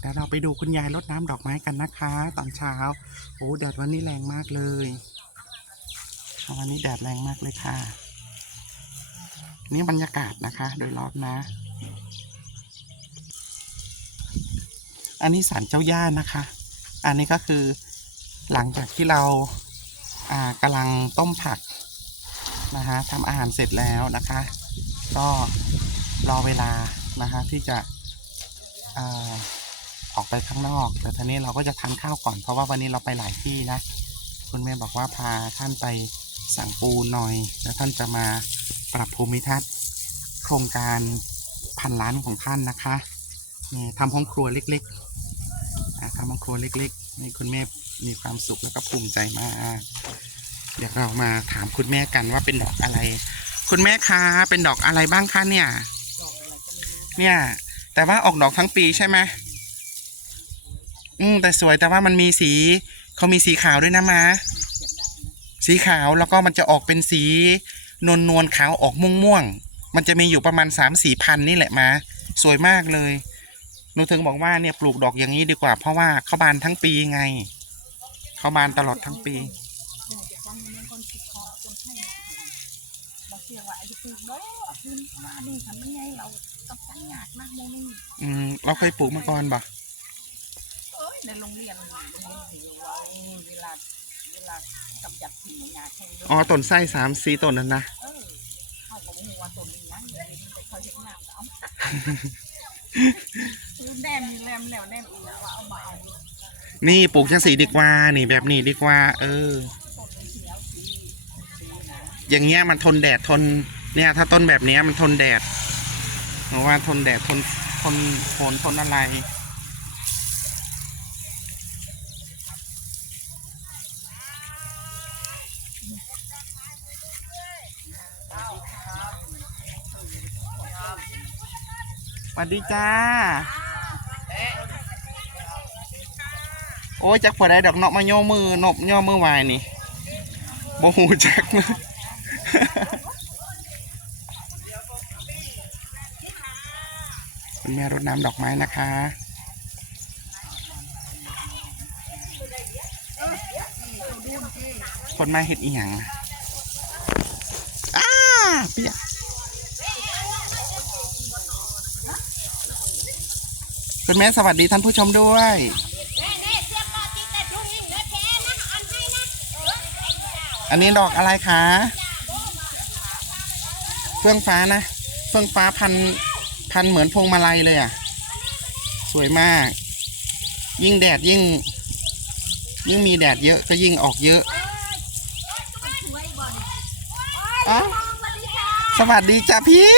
เดี๋ยวเราไปดูคุณยายรดน้ำดอกไม้กันนะคะ ตอนเช้า โอ้แดดวันนี้แรงมากเลยวันนี้แดดแรงมากเลยค่ะ นี่บรรยากาศนะคะ โดยรอบนะ อันนี้ศาลเจ้าย่านะคะ อันนี้ก็คือหลังจากที่เราอ่ากำลังต้มผักนะฮะทำอาหารเสร็จแล้วนะคะ ก็รอเวลานะคะที่จะอา ออกไปข้างนอก แต่ทีนี้เราก็จะทานข้าวก่อนเพราะว่าวันนี้เราไปหลายที่นะ คุณแม่บอกว่าพาท่านไปสั่งปูนหน่อย แล้วท่านจะมาปรับภูมิทัศน์ โครงการพันล้านของท่านนะคะนี่ทำห้องครัวเล็กๆทำห้องครัวเล็กๆให้คุณแม่มีความสุขแล้วก็ภูมิใจมาก เดี๋ยวเรามาถามคุณแม่กันว่าเป็นดอกอะไร คุณแม่คะเป็นดอกอะไรบ้างคะเนี่ย เนี่ย แต่ว่าออกดอกทั้งปีใช่ไหม อืมแต่สวยแต่ว่ามันมีสีเขามีสีขาวด้วยนะมาสีขาวแล้วก็มันจะออกเป็นสีนวลนวลๆขาวออกม่วงม่วงๆมันจะมีอยู่ประมาณสามสี่พันนี่แหละมา สวยมากเลยหนูถึงบอกว่าเนี่ยปลูกดอกอย่างนี้ดีกว่า เพราะว่าเขาบานทั้งปีไงเขาบานตลอดทั้งปีบางทีว่าไอ้ปลูกเนาะขึ้นมาดีทำยังไงเราต้องตั้งยากมากโมนี่อืมเราเคยปลูกมาก่อนปะเอ้ย ในโรงเรียนโรงเรียนถือว่าเวลาเวลากำจัดสิ่งงานแข่งอ๋อต้นไส้สามสี่ต้นนั่นนะเออเขาบอกว่าตัวนี้นะเดี๋ยวนี้แต่เขาเห็นงานก็เอามาคือแนมแนมแนวแนมอีกว่าเอามาเอานี่ปลูกจังสีดีกว่า นี่แบบนี้ดีกว่า เออ ต้นเขียวสีสีนะ อย่างเงี้ยมันทนแดดทน เนี่ย ถ้าต้นแบบเนี้ยมันทนแดดเพราะว่าทนแดดทนทนฝนทนอะไร วัสดีจ้า โอ้ยจักผัวได้ดอกเนาะมาโยมือนบโยมือวายนี่บ่หูจักมือคุณแม่รดน้ำดอกไม้นะคะคนมาเห็ดอีหยังอ้าเปียก คุณแม่สวัสดีท่านผู้ชมด้วยอันนี้ดอกอะไรคะเฟื่องฟ้านะเฟื่องฟ้าพันพันเหมือนพวงมาลัยเลยอะ สวยมาก ยิ่งแดดยิ่ง ยิ่งมีแดดเยอะก็ยิ่งออกเยอะอ๋อสวัสดีจ้ะพี่